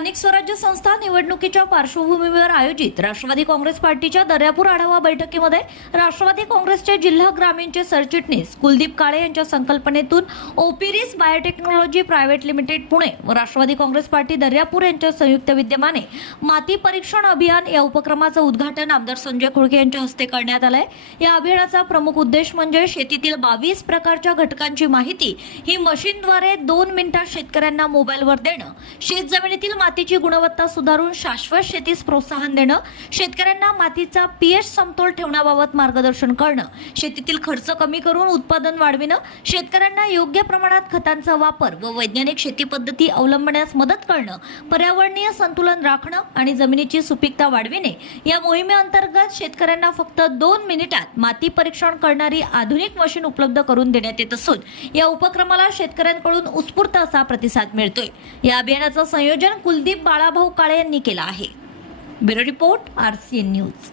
स्थानिक स्वराज्य संस्था निवडणुकीच्या पार्श्वभूमीवर आयोजित राष्ट्रवादी काँग्रेस पार्टीच्या दर्यापूर आढावा बैठकीमध्ये राष्ट्रवादी काँग्रेसचे जिल्हा ग्रामीणचे सरचिटणीस कुलदीप काळे यांच्या संकल्पनेतून Opiris biotechnology private limited Pune व राष्ट्रवादी काँग्रेस पार्टी दर्यापूर यांच्या संयुक्त विद्यमाने माती परीक्षण अभियान या उपक्रमाचं उद्घाटन आमदार संजय खोडके यांच्या हस्ते करण्यात आलंय. या अभियानाचा प्रमुख उद्देश म्हणजे शेतीतील बावीस प्रकारच्या घटकांची माहिती ही मशीनद्वारे दोन मिनिटात शेतकऱ्यांना मोबाईलवर देणं. शेत जमिनीतील मातीची गुणवत्ता सुधारून शाश्वत शेतीस प्रोत्साहन देणं शेतकऱ्यांना मातीचा पीएच समतोल ठेवण्याबाबत मार्गदर्शन करणं शेतीतील खर्च कमी करून उत्पादन वाढविणं शेतकऱ्यांना योग्य प्रमाणात खतांचा वापर व वैज्ञानिक शेती पद्धती अवलंबण्यास मदत करणं पर्यावरणीय संतुलन राखणं आणि जमिनीची सुपीकता वाढविणे या मोहिमेअंतर्गत शेतकऱ्यांना फक्त दोन मिनिटात माती परीक्षण करणारी आधुनिक मशीन उपलब्ध करून देण्यात येत असून या उपक्रमाला शेतकऱ्यांकडून उत्स्फूर्त असा प्रतिसाद मिळतोय. या अभियानाचं संयोजन कुलदीप बाळाभाऊ काळे यांनी केला आहे. Bureau report R C news.